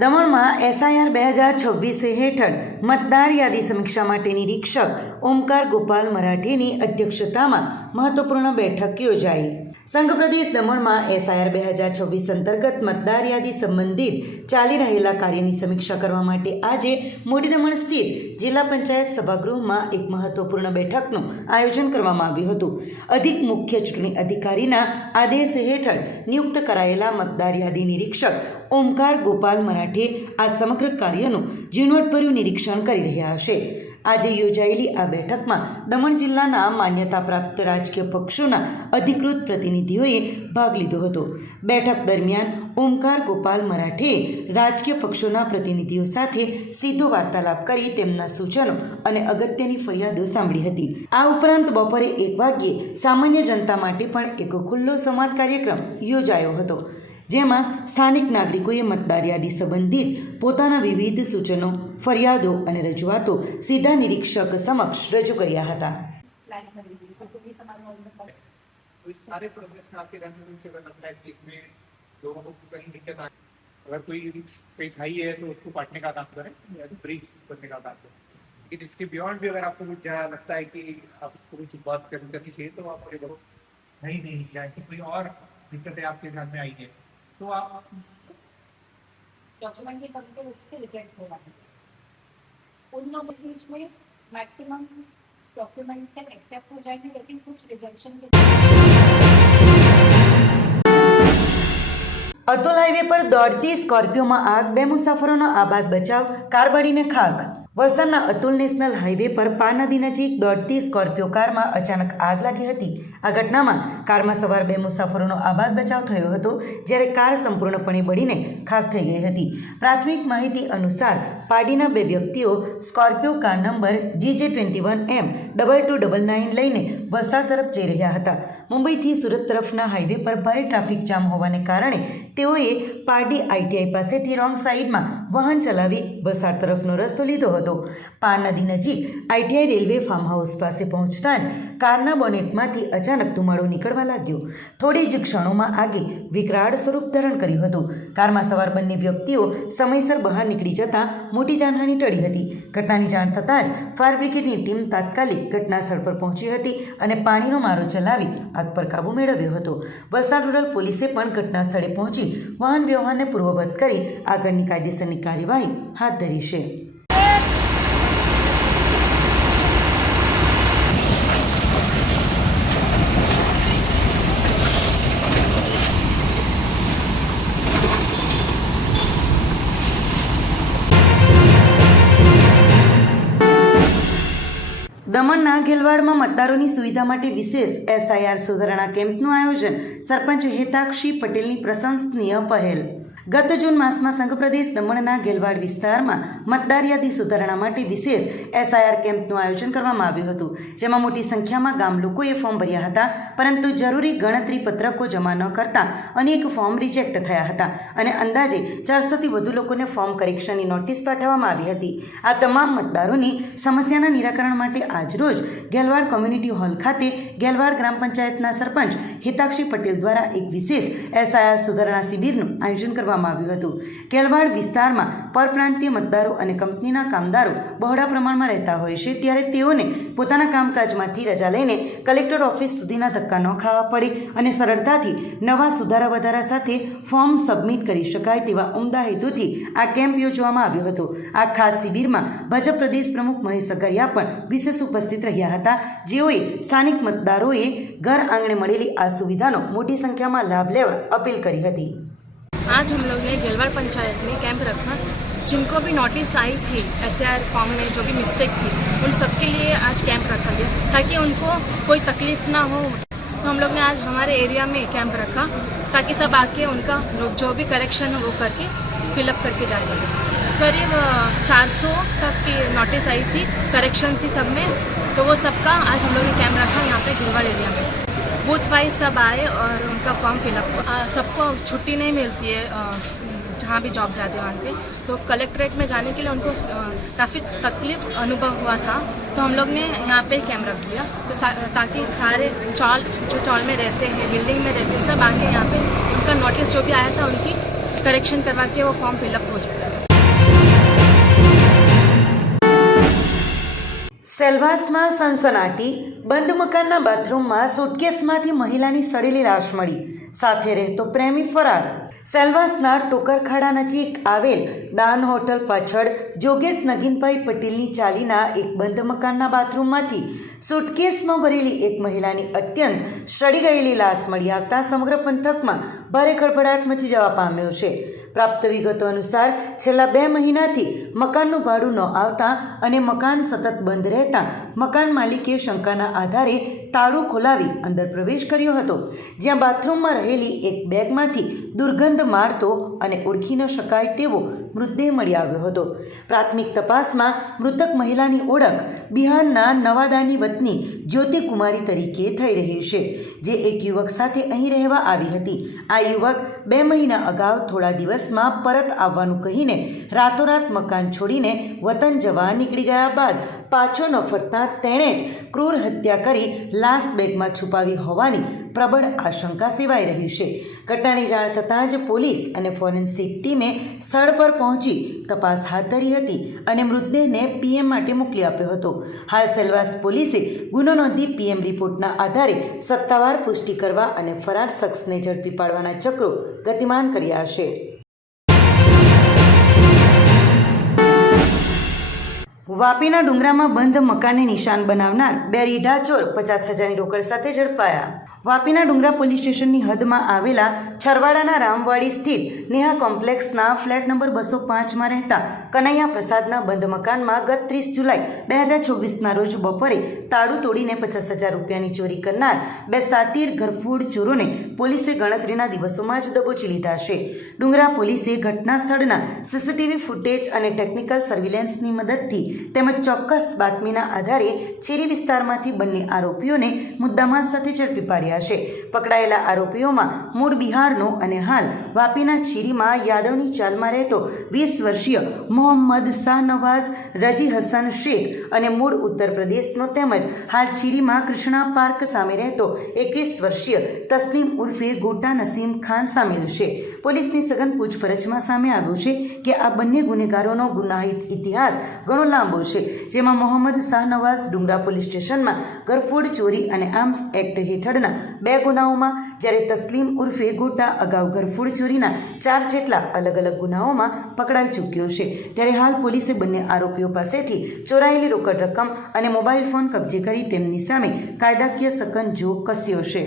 દમણમાં એસઆઈઆર 2026 હેઠળ મતદાર યાદી સમીક્ષા માટે નિરીક્ષક ઓમકાર ગોપાલ મરાઠીની અધ્યક્ષતામાં મહત્વપૂર્ણ બેઠક યોજાઈ। સંઘ પ્રદેશ દમણમાં એસઆઈઆર 2026 અંતર્ગત મતદાર યાદી સંબંધિત ચાલી રહેલા કાર્યની સમીક્ષા કરવા માટે આજે મોટી દમણ સ્થિત જિલ્લા પંચાયત સભાગૃહમાં એક મહત્વપૂર્ણ બેઠકનું આયોજન કરવામાં આવ્યું હતું। અધિક મુખ્ય ચૂંટણી અધિકારીના આદેશ હેઠળ નિયુક્ત કરાયેલા મતદાર યાદી નિરીક્ષક ઓમકાર ગોપાલ મરાઠી આ સમગ્ર કાર્યનું ઝીણવટભર્યું નિરીક્ષણ કરી રહ્યા હશે। આજે યોજાયેલી આ બેઠકમાં દમણ જિલ્લાના માન્યતા પ્રાપ્ત રાજકીય પક્ષોના અધિકૃત પ્રતિનિધિઓએ ભાગ લીધો હતો। બેઠક દરમિયાન ઓમકાર ગોપાલ મરાઠીએ રાજકીય પક્ષોના પ્રતિનિધિઓ સાથે સીધો વાર્તાલાપ કરી તેમના સૂચનો અને અગત્યની ફરિયાદો સાંભળી હતી। આ ઉપરાંત બપોરે 1 વાગ્યે સામાન્ય જનતા માટે પણ એક ખુલ્લો સંવાદ કાર્યક્રમ યોજાયો હતો, જેમાં સ્થાનિક નાગરિકોએ મતદાર યાદી સંબંધિત પોતાના વિવિધ સૂચનો, ફરિયાદો અને રજૂઆતો સીધા નિરીક્ષક સમક્ષ રજૂ કર્યા હતા। सारे प्रोसेस में आपके रहने से अगर लगता है कि इसमें लोगों को कहीं दिक्कत आ, अगर कोई खाई है तो उसको काटने का काम करें या ब्रिज करने का काम करें। लेकिन इसके बियॉन्ड भी अगर आपको कुछ जहाँ लगता है कि आपको कुछ बात करनी चाहिए तो आप मुझे बोलो नहीं या ऐसी कोई और दिक्कतें आपके ध्यान में आई है तो आप डॉक्यूमेंट की कमी की वजह से रिजेक्ट हो रहा है। उन लोगों के बीच में मैक्सिमम डॉक्यूमेंट से एक्सेप्ट हो जाएंगे, लेकिन कुछ रिजेक्शन के અતુલ હાઈવે પર દોડતી સ્કોર્પિયોમાં આગ, 2 મુસાફરોનો આબાદ બચાવ, કાર બળીને ખાખ। વલસાડના અતુલ નેશનલ હાઈવે પર પાર નદી નજીક દોડતી સ્કોર્પિયો કારમાં અચાનક આગ લાગી હતી। આ ઘટનામાં કારમાં સવાર 2 મુસાફરોનો આબાદ બચાવ થયો હતો, જ્યારે કાર સંપૂર્ણપણે બળીને ખાખ થઈ ગઈ હતી। પ્રાથમિક માહિતી અનુસાર પાડીના 2 વ્યક્તિઓ સ્કોર્પિયો કાર નંબર GJ21M2299 લઈને વલસાડ તરફ જઈ રહ્યા હતા। મુંબઈથી સુરત તરફના હાઈવે પર ભારે ટ્રાફિક જામ હોવાને કારણે તેઓએ પારડી આઈટીઆઈ પાસેથી રોંગ સાઈડમાં વાહન ચલાવી વલસાડ તરફનો રસ્તો લીધો હતો। પાર નદી નજીક આઈટીઆઈ રેલવે ફાર્મ હાઉસ પાસે પહોંચતા જ કારના બોનેટમાંથી અચાનક ધુમાડો નીકળવા લાગ્યો। થોડી જ ક્ષણોમાં આગે વિકરાળ સ્વરૂપ ધારણ કર્યું હતું। કારમાં સવાર બંને વ્યક્તિઓ સમયસર બહાર નીકળી જતા મોટી જાનહાનિ ટળી હતી। ઘટનાની જાણ થતાં જ ફાયર બ્રિગેડની ટીમ તાત્કાલિક ઘટના સ્થળ પર પહોંચી હતી અને પાણીનો મારો ચલાવી આગ પર કાબૂ મેળવ્યો હતો। વલસાડ રૂરલ પોલીસે પણ ઘટના સ્થળે પહોંચી વાહન વ્યવહારને પૂર્વવત કરી આગળની કાયદેસરની કાર્યવાહી હાથ ધરી છે। દમણના ઘેલવાડમાં મતદારોની સુવિધા માટે વિશેષ એસઆઈઆર સુધારણા કેમ્પનું આયોજન, સરપંચ હેતાક્ષી પટેલની પ્રશંસનીય પહેલ। ગત જૂન માસમાં સંઘ પ્રદેશ દમણના ઘેલવાડ વિસ્તારમાં મતદાર યાદી સુધારણા માટે વિશેષ એસઆઈઆર કેમ્પનું આયોજન કરવામાં આવ્યું હતું, જેમાં મોટી સંખ્યામાં ગામ લોકોએ ફોર્મ ભર્યા હતા, પરંતુ જરૂરી ગણતરી પત્રકો જમા ન કરતા અનેક ફોર્મ રિજેક્ટ થયા હતા અને અંદાજે 400થી વધુ લોકોને ફોર્મ કરેક્શનની નોટિસ પાઠવવામાં આવી હતી। આ તમામ મતદારોની સમસ્યાના નિરાકરણ માટે આજરોજ ઘેલવાડ કોમ્યુનિટી હોલ ખાતે ઘેલવાડ ગ્રામ પંચાયતના સરપંચ હેતાક્ષી પટેલ દ્વારા એક વિશેષ એસઆઈઆર સુધારણા શિબિરનું આયોજન કરવામાં આવ્યું હતું। ઘેલવાડ વિસ્તારમાં પરપ્રાંતીય મતદારો અને કંપનીના કામદારો બહોળા પ્રમાણમાં રહેતા હોય છે, ત્યારે તેઓને પોતાના કામકાજમાંથી રજા લઈને કલેક્ટર ઓફિસ સુધીના ધક્કા ન ખાવા પડે અને સરળતાથી નવા સુધારા વધારા સાથે ફોર્મ સબમિટ કરી શકાય તેવા ઉમદા હેતુથી આ કેમ્પ યોજવામાં આવ્યો હતો। આ ખાસ શિબિરમાં ભાજપ પ્રદેશ પ્રમુખ મહેશ અગરિયા પણ વિશેષ ઉપસ્થિત રહ્યા હતા, જેઓએ સ્થાનિક મતદારોએ ઘર આંગણે મળેલી આ સુવિધાનો મોટી સંખ્યામાં લાભ લેવા અપીલ કરી હતી। आज हम लोग ने घेलवाड़ पंचायत में कैंप रखा। जिनको भी नोटिस आई थी एसआईआर फॉर्म में जो भी मिस्टेक थी, उन सब के लिए आज कैंप रखा गया ताकि उनको कोई तकलीफ ना हो। तो हम लोग ने आज हमारे एरिया में कैंप रखा ताकि सब आके उनका जो भी करेक्शन है वो करके फिलअप करके जा सके। करीब 400 तक की नोटिस आई थी, करेक्शन थी सब में, तो वो सबका आज हम लोग ने कैंप रखा यहाँ पे घेलवाड़ एरिया में। बूथ वाइज सब आए और उनका फॉर्म फिलअप हुआ। सबको छुट्टी नहीं मिलती है जहाँ भी जॉब जाते वहाँ पे, तो कलेक्ट्रेट में जाने के लिए उनको काफ़ी तकलीफ अनुभव हुआ था। तो हम लोग ने यहाँ पे कैंप रख दिया तो ताकि सारे चौल में रहते हैं, बिल्डिंग में रहते हैं, सब आके यहाँ पे उनका नोटिस जो भी आया था उनकी करेक्शन करवा के वो फॉर्म फिलअप हो जाए। સેલવાસમાં સનસનાટી, બંધ મકાનના બાથરૂમમાં સુટકેસમાંથી મહિલાની સડેલી લાશ મળી, સાથે રહેતો પ્રેમી ફરાર. સેલવાસના ટોકરખાડા નજીક આવેલ દાન હોટલ પાછળ જોગેશ નગીનભાઈ પટેલની ચાલીના એક બંધ મકાનના બાથરૂમમાંથી સુટકેસમાં ભરેલી એક મહિલાની અત્યંત સડી ગયેલી લાશ મળી આવતા સમગ્ર પંથકમાં ભારે ખળભળાટ મચી જવા પામ્યો છે. પ્રાપ્ત વિગતો અનુસાર છેલ્લા 2 મહિનાથી મકાનનું ભાડું ન આવતા અને મકાન સતત બંધ રહેતા મકાન માલિકે શંકાના આધારે તાળું ખોલાવી અંદર પ્રવેશ કર્યો હતો, જ્યાં બાથરૂમમાં રહેલી એક બેગમાંથી દુર્ગંધ મારતો અને ઓળખી ન શકાય તેવો મૃતદેહ મળી આવ્યો હતો. પ્રાથમિક તપાસમાં મૃતક મહિલાની ઓળખ બિહારના નવાદાની વતની જ્યોતિકુમારી તરીકે થઈ રહી છે, જે એક યુવક સાથે અહીં રહેવા આવી હતી. આ યુવક 2 મહિના અગાઉ થોડા દિવસમાં પરત આવવાનું કહીને રાતોરાત મકાન છોડીને વતન જવા નીકળી ગયા બાદ પાછો ન ફરતા તેણે જ ક્રૂર હત્યા કરી લાશ બેગમાં છુપાવી હોવાની પ્રબળ આશંકા સેવાઈ રહી છે. ઘટનાની જાણ થતાં જ પોલીસ અને ફોરેન્સિક ટીમે સ્થળ પર પહોંચી તપાસ હાથ ધરી હતી અને મૃતદેહને પીએમ માટે મોકલી આપ્યો હતો. હાલ સેલવાસ પોલીસે ગુનો નોંધી પીએમ રિપોર્ટના આધારે સત્તાવાર પુષ્ટિ કરવા અને ફરાર શખ્સને ઝડપી પાડવાના ચક્રો ગતિમાન કર્યા છે. વાપીના ડુંગરામાં બંધ મકાનને નિશાન બનાવનાર 2 રીઢા ચોર 50,000ની રોકડ સાથે ઝડપાયા. વાપીના ડુંગરા પોલીસ સ્ટેશનની હદમાં આવેલા છરવાડાના રામવાડી સ્થિત નેહા કોમ્પ્લેક્સના ફ્લેટ નંબર 205માં રહેતા કનૈયા પ્રસાદના બંધ મકાનમાં ગત 30 જુલાઈ 2024ના રોજ બપોરે તાળું તોડીને 50,000 રૂપિયાની ચોરી કરનાર 2 સાતીર ઘરફોડ ચોરોને પોલીસે ગણતરીના દિવસોમાં જ દબોચી લીધા છે. ડુંગરા પોલીસે ઘટના સ્થળના સીસીટીવી ફૂટેજ અને ટેકનિકલ સર્વેલન્સની મદદથી તેમજ ચોક્કસ બાતમીના આધારે ચેરી વિસ્તારમાંથી બંને આરોપીઓને મુદ્દામાલ સાથે ઝડપી પાડ્યા છે. પકડાયેલા આરોપીઓમાં મૂળ બિહારનો અને હાલ વાપીના ચીરીમાં યાદવની ચાલમાં રહેતો 20 વર્ષીય મોહમ્મદ શાહનવાઝ રજી હસન શેખ અને મૂળ ઉત્તર પ્રદેશનો તેમજ હાલ ચીરીમાં કૃષ્ણા પાર્ક સામે રહેતો 21 વર્ષીય તસ્લીમ ઉર્ફે ગોટા નસીમ ખાન સામેલ છે. પોલીસની સઘન પૂછપરછમાં સામે આવ્યું છે કે આ બંને ગુનેગારોનો ગુનાહિત ઇતિહાસ ઘણો લાંબો છે, જેમાં મોહમ્મદ શાહનવાઝ ડુંગરા પોલીસ સ્ટેશનમાં ઘરફોડ ચોરી અને આર્મ્સ એક્ટ હેઠળના 2 ગુનાઓમાં, જ્યારે તસ્લીમ ઉર્ફે ગોટા અગાઉ ઘરફોડ ચોરીના 4 જેટલા અલગ અલગ ગુનાઓમાં પકડાઈ ચૂક્યો છે. ત્યારે હાલ પોલીસે બંને આરોપીઓ પાસેથી ચોરાયેલી રોકડ રકમ અને મોબાઈલ ફોન કબજે કરી તેમની સામે કાયદાકીય સકંજો કસ્યો છે.